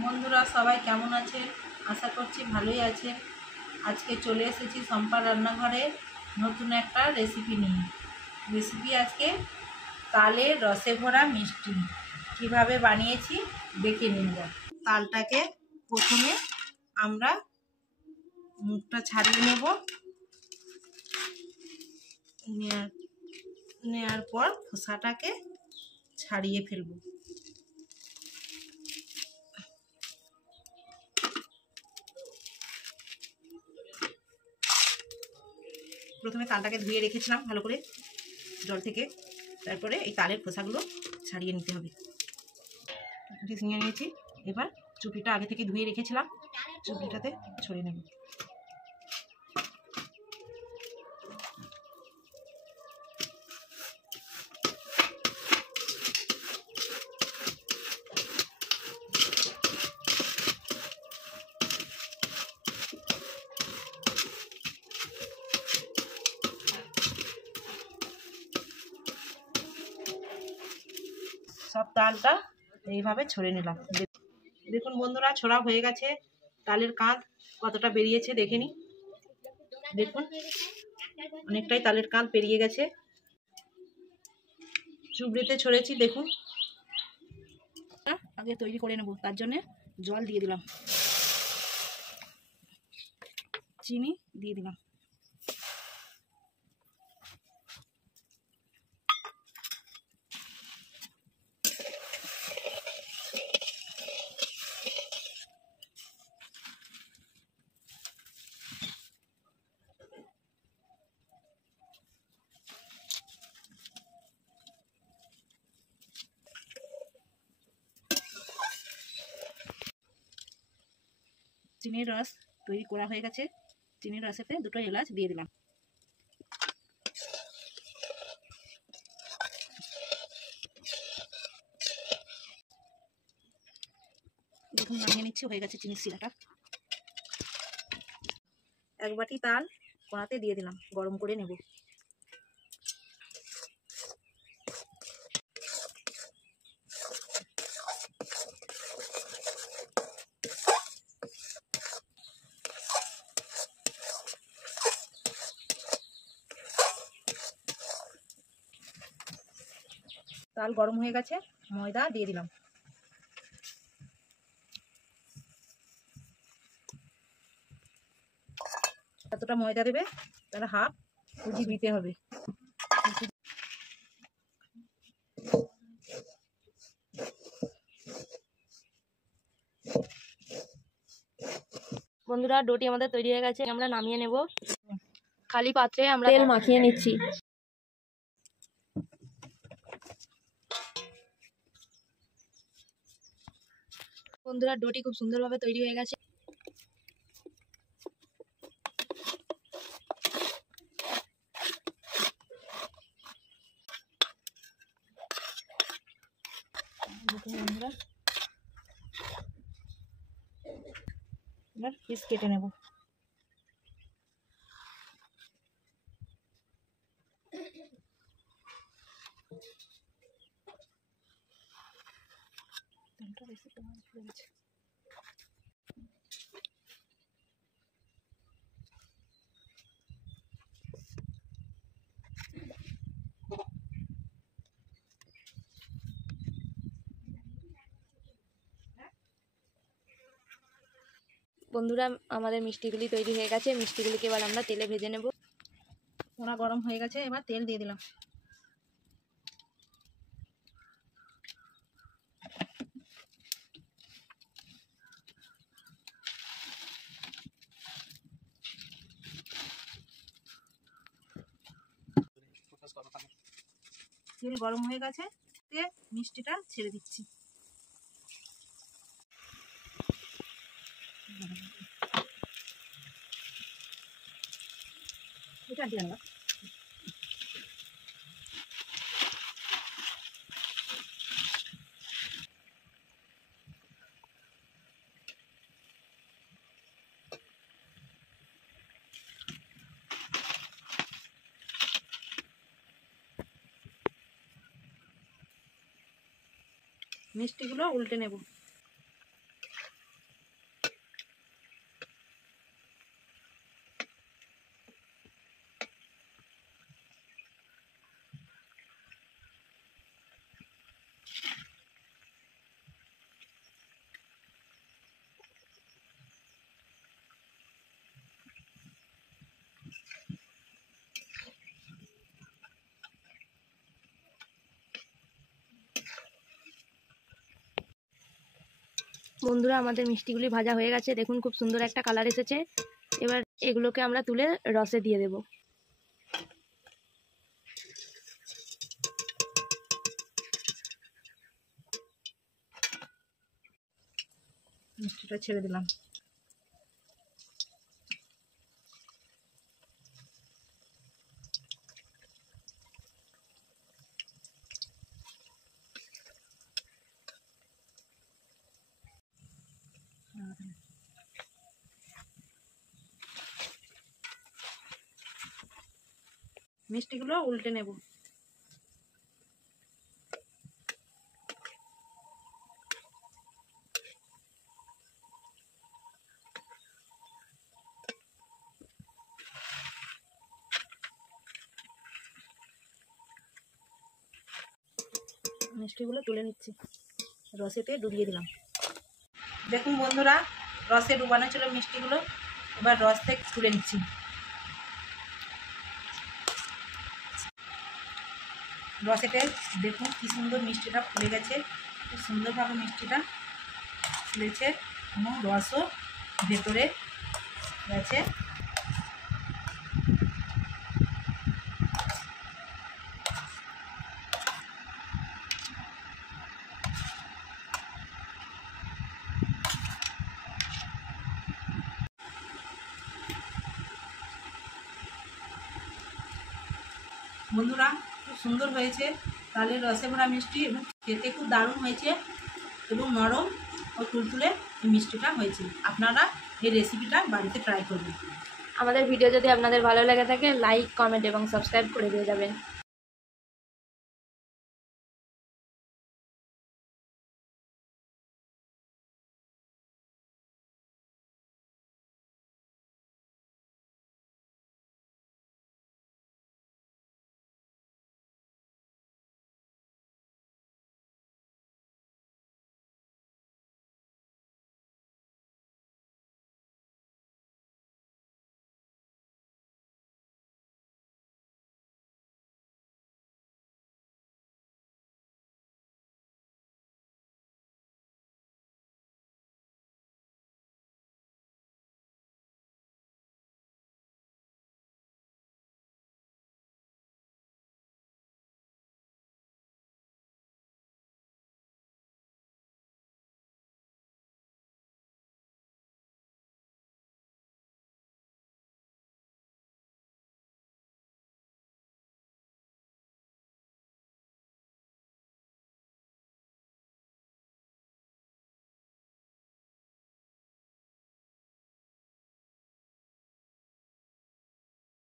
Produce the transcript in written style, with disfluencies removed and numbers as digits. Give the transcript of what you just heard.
বন্ধুরা সবাই কেমন আছেন? আশা করছি ভালোই আছেন। আজকে চলে এসেছি সম্পার রান্নাঘরে নতুন একটা রেসিপি নিয়ে। রেসিপি আজকে তালের রসে ভরা মিষ্টি। কিভাবে বানিয়েছি দেখে নিন। তালটাকে প্রথমে আমরা মুখটা ছাড়িয়ে নেব। নেওয়ার পর খোসাটাকে ছাড়িয়ে ফেলবো। প্রথমে তালটাকে ধুয়ে রেখেছিলাম ভালো করে জল থেকে, তারপরে এই তালের খোসাগুলো ছাড়িয়ে নিতে হবে। ডিশ নিয়ে নিয়েছি, এবার চুপিটা আগে থেকে ধুয়ে রেখেছিলাম, চুপিটাতে ছড়িয়ে নেব। সব তালটা এইভাবে ছড়িয়ে নিলাম। দেখুন বন্ধুরা, ছড়া হয়ে গেছে। তালের কাঁধ কতটা বেরিয়েছে দেখে নি। দেখুন অনেকটাই তালের কাঁধ বেরিয়ে গেছে। চুবড়িতে ছড়েছি দেখুন। আগে তৈরি করে নেব, তার জন্য জল দিয়ে দিলাম, চিনি দিয়ে দিলাম। চিনির রস তৈরি করা হয়ে গেছে। চিনির রসেতে দুটো এলাচ দিয়ে দিলাম। দেখুন নামিয়ে নিচ্ছি, হয়ে গেছে চিনির শিরাটা। এক বাটি তাল কড়াতে দিয়ে দিলাম, গরম করে নেব। তাল গরম হয়ে গেছে, ময়দা দিয়ে দিলাম। এতটা ময়দা দেবে, তাহলে হাফ সুজি দিতে হবে। বন্ধুরা, ডোটি আমাদের তৈরি হয়ে গেছে, আমরা নামিয়ে নেব। খালি পাত্রে আমরা তেল মাখিয়ে নিচ্ছি। বন্ধুরা, ডোটি খুব সুন্দরভাবে তৈরি হয়ে গেছে। এবার পিস কেটে নেব। বন্ধুরা, আমাদের মিষ্টিগুলি তৈরি হয়ে গেছে। মিষ্টিগুলিকে এবার আমরা তেলে ভেজে নেব। ওরা গরম হয়ে গেছে, এবার তেল দিয়ে দিলাম। তেল গরম হয়ে গেছে, মিষ্টিটা ছেড়ে দিচ্ছি। এটা দিয়ে নেব। মিষ্টিগুলো উল্টে নেব। বন্ধুরা আমাদের মিষ্টিগুলি ভাজা হয়ে গেছে, দেখুন খুব সুন্দর একটা কালার এসেছে। এবার এগুলোকে আমরা তুলে রসে দিয়ে দেব। মিষ্টিটা ছেড়ে দিলাম। মিষ্টিগুলো উল্টে নেব। মিষ্টিগুলো তুলে নিচ্ছি, রসেতে ডুবিয়ে দিলাম। দেখুন বন্ধুরা, রসে ডুবানো ছিল মিষ্টিগুলো, এবার রস থেকে তুলে নিচ্ছি। রসেতে দেখুন কি সুন্দর মিষ্টিটা ফুলে গেছে, খুব সুন্দরভাবে মিষ্টিটা ফুলেছে এবং রসও ভেতরে গেছে। বন্ধুরা খুব সুন্দর হয়েছে তালের রসে ভরা মিষ্টি, এবং খেতে খুব দারুণ হয়েছে এবং নরম ও তুলতুলে এই মিষ্টিটা হয়েছে। আপনারা এই রেসিপিটা বাড়িতে ট্রাই করবেন। আমাদের ভিডিও যদি আপনাদের ভালো লেগে থাকে লাইক, কমেন্ট এবং সাবস্ক্রাইব করে দিয়ে যাবেন।